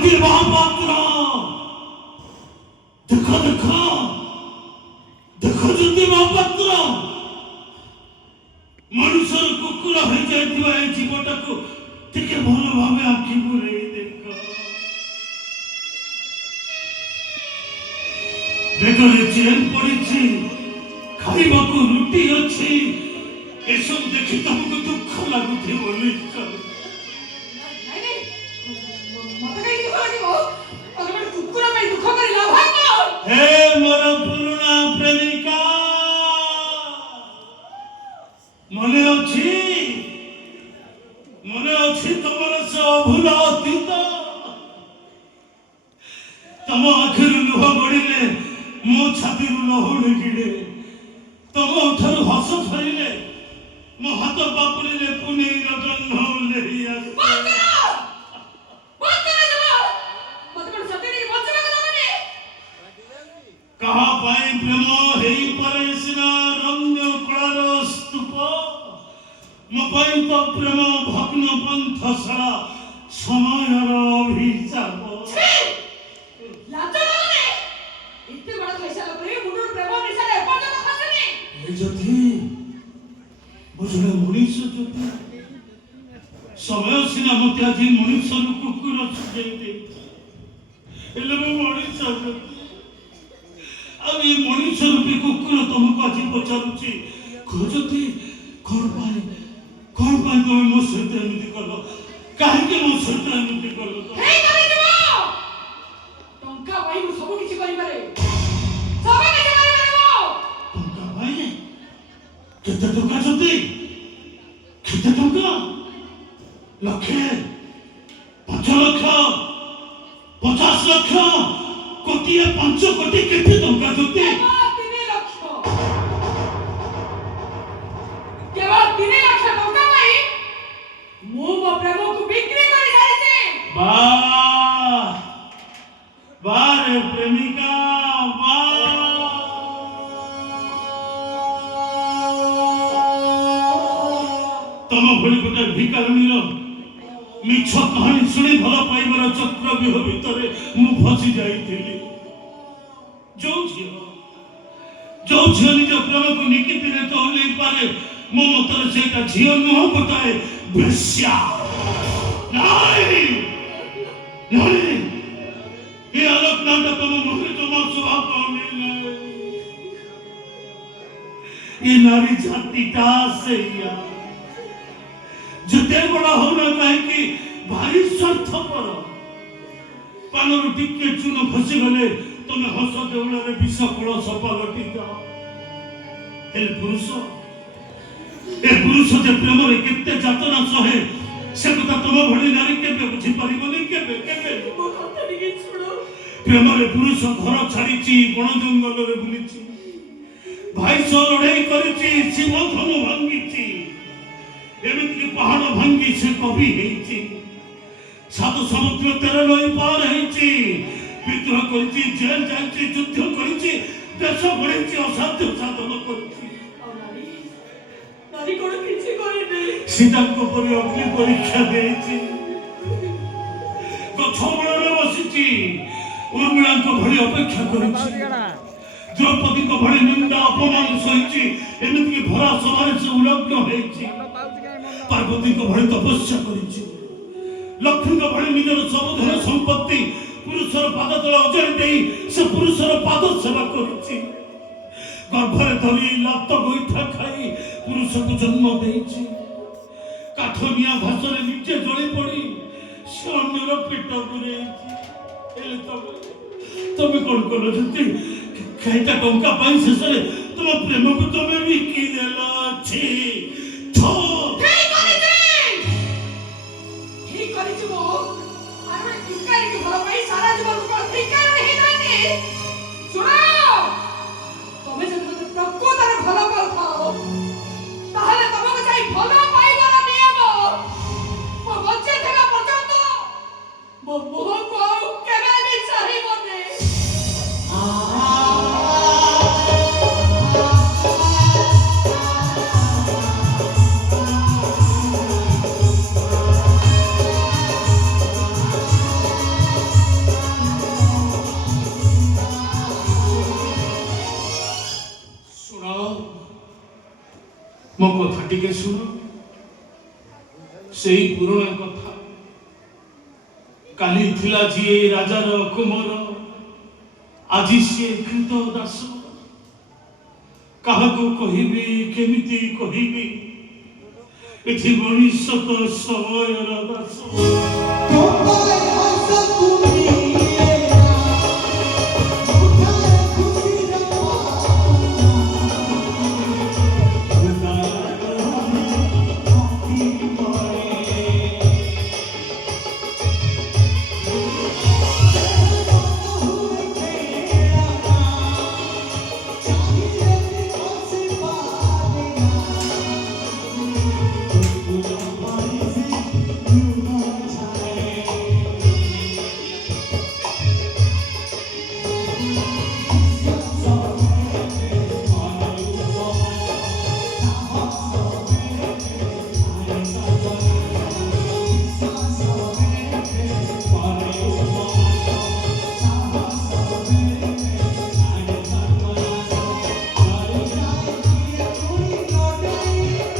জ্যোতির মহাপাত্র দেখো দেখো দেখো জ্যোতি মহাপাত্র ମଣିଷର କୁକୁର ହୋଇଯାଇଥିବା ଏ ଜୀବଟାକୁ ଟିକେ ଭଲ ଭାବେ ଆଖି ବୁଲେଇ ଦେଖ। ବେକରେ ଚେନ୍ ପଡ଼ିଛି, ଖାଇବାକୁ ରୁଟି ଅଛି, ଏସବୁ ଦେଖି ତମକୁ ଦୁଃଖ ଲାଗୁଥିବ ନିଶ୍ଚୟ। ହେ ମୋର ପୁରୁଣା ପ୍ରେମିକା, ମନେ ଅଛି ତମର ସେ ଅଭୁଲା ଅତୀତ। ତମ ଆଖିରୁ ଲୁହ ଗଡ଼ିଲେ ମୋ ଛାତିରୁ ଲହୁଣୀ ଗିଳେ, ତମ ଠାରୁ ହସ ଫେରିଲେ ମୋ ହାତ ପାପୁରିଲେ ପୁନେଇର ଜହ୍ନ ଓହ୍ଲେଇ ଆସେ। କାହା ପାଇଁ ପ୍ରେମ ହେଇପାରେ ସିନା ରମ୍ୟ କଳାର ସ୍ତୂପ, ମୋ ପାଇଁ ତ ପ୍ରେମ ଭଗ୍ନ ପନ୍ଥଶାଳା ସମୟର ଅଭିଶାପ। ଯଦି ମୁଁ ଜଣେ ମଣିଷ, ଯଦି ସମୟ ସିନା ମତେ ଆଜି ମଣିଷରୁ କୁକୁର ସୁଝେଇ ଦେଇଛି, ହେଲେ ମୁଁ ମଣିଷ। ଆଉ ଏ ମଣିଷ ରୂପୀ କୁକୁର ତମକୁ ଆଜି ପଚାରୁଛି, ଖୋଜନ୍ତି କଣ ପାଇଁ ତମେ ମୋ ସହିତ ଏମିତି କଲ? କାହିଁକି ମୋ ସହିତ ଏମିତି କଲ? ଟଙ୍କା ପାଇଁ ମୁଁ ସବୁ କିଛି କରିପାରେ। ଟଙ୍କା ପାଇଁ? କେତେ ଟଙ୍କା ଯଦି? କେତେ ଟଙ୍କା? ଲକ୍ଷେ, 5 ଲକ୍ଷ, 50 ଲକ୍ଷ, କୋଟିଏ, 5 କୋଟି, କେତେ ଟଙ୍କା ଯଦି? କେବଳ 3 ଲକ୍ଷ ଟଙ୍କା ପାଇଁ ମୁଁ ମୋ ପ୍ରେମକୁ ବିକ୍ରି କରି ସାରିଛି। ବାଃ ରେ ପ୍ରେମିକା, ତମ ଭଳି ଗୋଟେ ଭିକାରୁଣୀର ମିଛ କାହାଣୀ ଶୁଣି ଭଲ ପାଇବାର ଚକ୍ରବ୍ୟୁହ ଭିତରେ ମୁଁ ଫସି ଯାଇଥିଲି। ଯୋଉ ଝିଅ ନିଜ ପ୍ରେମକୁ ନିକିତିରେ ତ ଓହ୍ଲେଇ ପାରେ, ମୋ ମତରେ ସେଇଟା ଝିଅ ନୁହଁ, ଗୋଟାଏ ବେଶ୍ୟା। ଏ ଆଲୋକନାଟା ତମ ମୁହଁରେ ଜମା ଶୋଭା ପାଉନି। ଏ ନାରୀ ଜାତିଟା ସେଇଆ, ଯେତେ ବଡ଼ ହଉନା କାହିଁକି ଭାରି ସ୍ୱାର୍ଥପର। ପାନରୁ ଟିକେ ଚୂନ ଖସିଗଲେ ତମେ ହସ ଦେଉଳରେ ବିଷ କଳସ ପାଲଟି ଯାଅ। ହେଲେ ପୁରୁଷ ଯେ ପ୍ରେମରେ କେତେ ଯାତନା ସହେ, ସେ କଥା ତମ ଭଳି ନାରୀ କେବେ ବୁଝିପାରିବନି। କେବେ ପ୍ରେମରେ ପୁରୁଷ ଘର ଛାଡ଼ିଛି, ବଣ ଜଙ୍ଗଲରେ ବୁଲିଛି, ଭାଇ ସହ ଲଢ଼େଇ କରିଛି, ଶିବ ଧନୁ ଭାଙ୍ଗିଛି, ଏମିତିକି ପାହାଡ଼ ଭାଙ୍ଗି ସେ କବି ହେଇଛି, 7 ସମୁଦ୍ର 13 ନଈ ପାର ହେଇଛି, ବିଦ୍ରୋହ କରିଛି, ଜେଲ ଯାଇଛି, ଯୁଦ୍ଧ କରିଛି, ଦେଶ ଗଢ଼ିଛି, ଅସାଧ୍ୟ ସାଧନ କରିଛି। ସୀତାଙ୍କ ପରି ଅଗ୍ନି ପରୀକ୍ଷା ଦେଇଛି, ଗଛ ମୂଳରେ ବସିଛି, ଉର୍ମିଳାଙ୍କ ଭଳି ଅପେକ୍ଷା କରିଛି, ଦ୍ରୌପଦୀଙ୍କ ଭଳି ନିନ୍ଦା ଅପମାନ ସହିଛି, ଏମିତିକି ଭରା ସଭାରେ ସେ ଉଲଗ୍ନ ହେଇଛି, ପାର୍ବତୀଙ୍କ ଭଳି ତପସ୍ୟା କରିଛି, ଲକ୍ଷ୍ମୀଙ୍କ ଭଳି ନିଜର ସବୁ ଧନ ସମ୍ପତ୍ତି ପୁରୁଷର ପାଦ ତଳେ ଅଜାଡ଼ି ଦେଇ ସେ ପୁରୁଷର ପାଦ ସେବା କରିଛି, ଗର୍ଭରେ ଧରି ଲାତ ଗୋଇଠା ଖାଇ ପୁରୁଷକୁ ଜନ୍ମ ଦେଇଛି, କାଠ ନିଆଁ ଘାସରେ ନିଜେ ଜଳି ପଡ଼ି ସେ ଅନ୍ୟର ପେଟ ପୁରେଇଛି। ହେଲେ ତମେ କଣ କଲ? ଯଦି ଖାଇଟା ଟଙ୍କା ପାଇଁ ଶେଷରେ ତୁମ ପ୍ରେମକୁ ତମେ ବିକି ଦେଲ। ମୋ କଥା ଟିକେ ଶୁଣ। ସେଇ ପୁରୁଣା କଥା। କାଲି ଥିଲା ଯିଏ ରାଜାର କୁମର, ଆଜି ସିଏ କୃତ ଦାସ। କାହାକୁ କହିବି କେମିତି କହିବି, ଏଠି ମଣିଷ ତ ସମୟର ଦାସ।